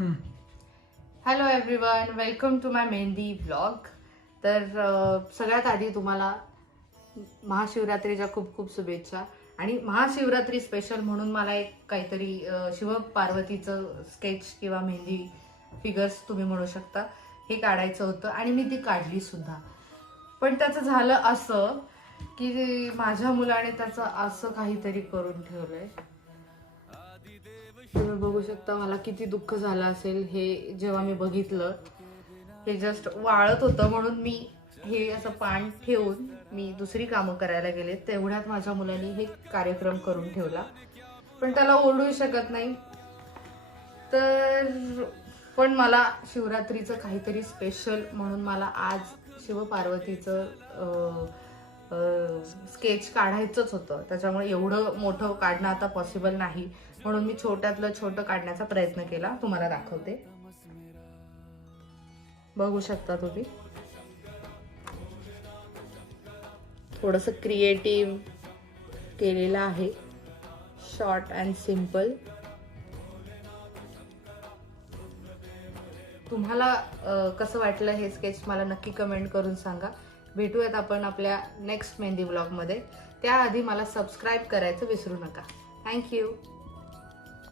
Hello everyone, welcome to my mehndi vlog. तर सगळ्यात आधी तुम्हाला महाशिवरात्रीच्या खूप खूप शुभेच्छा. आणि महाशिवरात्री स्पेशल म्हणून मला एक काहीतरी शिव पार्वतीचं स्केच किंवा मेहंदी फिगर्स तुम्ही म्हणू शकता हे काढायचं होतं आणि मी ती काढली सुद्धा. पण त्याचं झालं असं की माझ्या मुलाने त्याचं असं काहीतरी करून ठेवलंय. तुम्ही बघू शकता मला किती दुःख झालं असेल हे जेव्हा मी बघितलं. हे जस्ट वाळत होतं म्हणून मी हे असं पान ठेवून मी दुसरी कामं करायला गेले, तेवढ्यात माझ्या मुलांनी हे कार्यक्रम करून ठेवला. पण त्याला ओरडू शकत नाही. तर पण मला शिवरात्रीचं काहीतरी स्पेशल म्हणून मला आज शिवपार्वतीचं स्केच काढायचंच होतं. त्याच्यामुळे एवढं मोठं काढणं आता पॉसिबल नाही, म्हणून मी छोट्यातलं छोटं काढण्याचा प्रयत्न केला. तुम्हाला दाखवते, बघू शकता तुम्ही. थोडंसं क्रिएटिव्ह केलेलं आहे, शॉर्ट अँड सिम्पल. तुम्हाला कसं वाटलं हे स्केच मला नक्की कमेंट करून सांगा. भेटूयात आपण आपल्या नेक्स्ट मेहंदी व्लॉगमध्ये. त्याआधी मला सबस्क्राईब करायचं विसरू नका. थँक्यू.